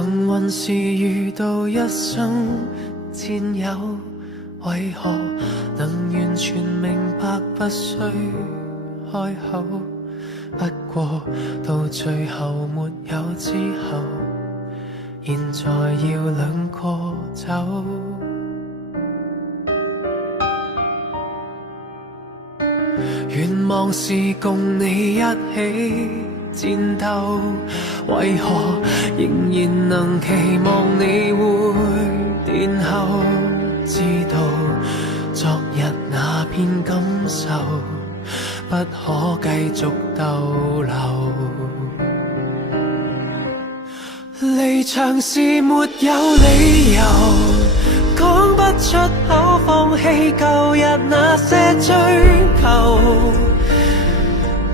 幸運是遇到一生戰友，為何能完全明白不需開口？不過到最後沒有之後，現在要兩個走。願望是共你一起戰鬥，為何仍然能期望你會殿後？知道昨日那片感受不可繼續逗留，離場時沒有理由，講不出口放棄舊日那些追求，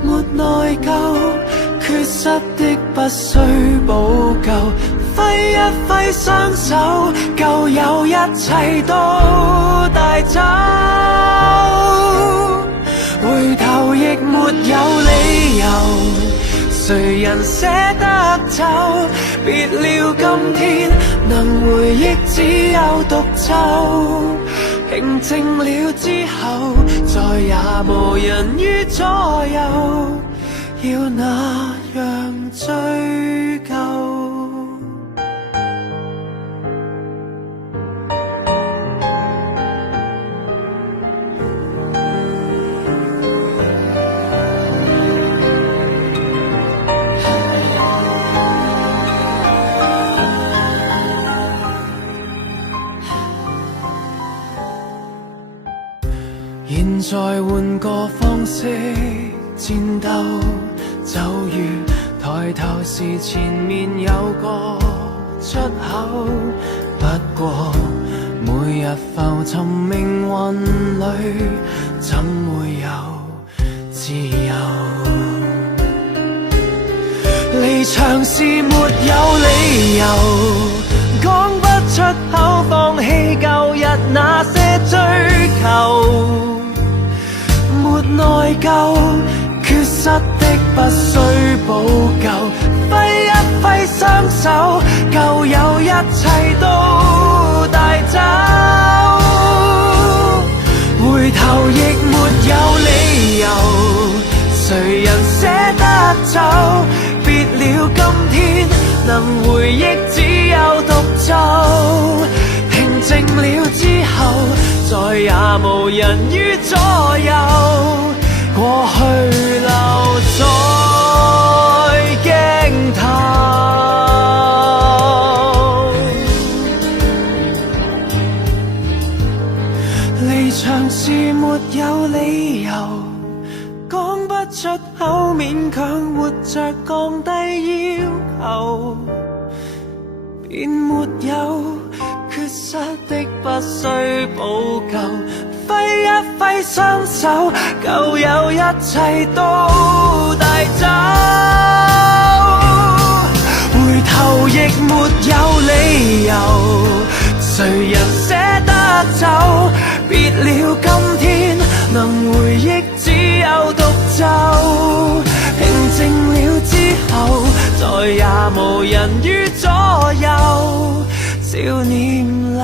沒內疚，缺失的不需補救，揮一揮雙手，舊有一切都帶走，回頭亦沒有理由，誰人捨得走？別了今天能回憶只有獨奏，平靜了之後再也無人於左右，要那樣追究。現在換個方式戰鬥，就如抬頭時前面有個出口，不過每日浮沉命運裏，怎會有自由？離場時沒有理由，講不出口放棄舊日那些追求，沒內疚，缺失的不需補救，揮一揮雙手，舊有一切都帶走，回頭亦沒有理由，誰人捨得走？別了今天能回憶只有獨奏，平靜了之後再也無人於左右，過去留在鏡頭。離場時沒有理由，講不出口勉強活着降低要求，便沒有缺失的不需補救，揮一揮雙手，舊有一切都帶走，回頭亦沒有理由，誰人捨得走？別了今天能回憶只有獨奏，平靜了之後再也無人於左右，少年流。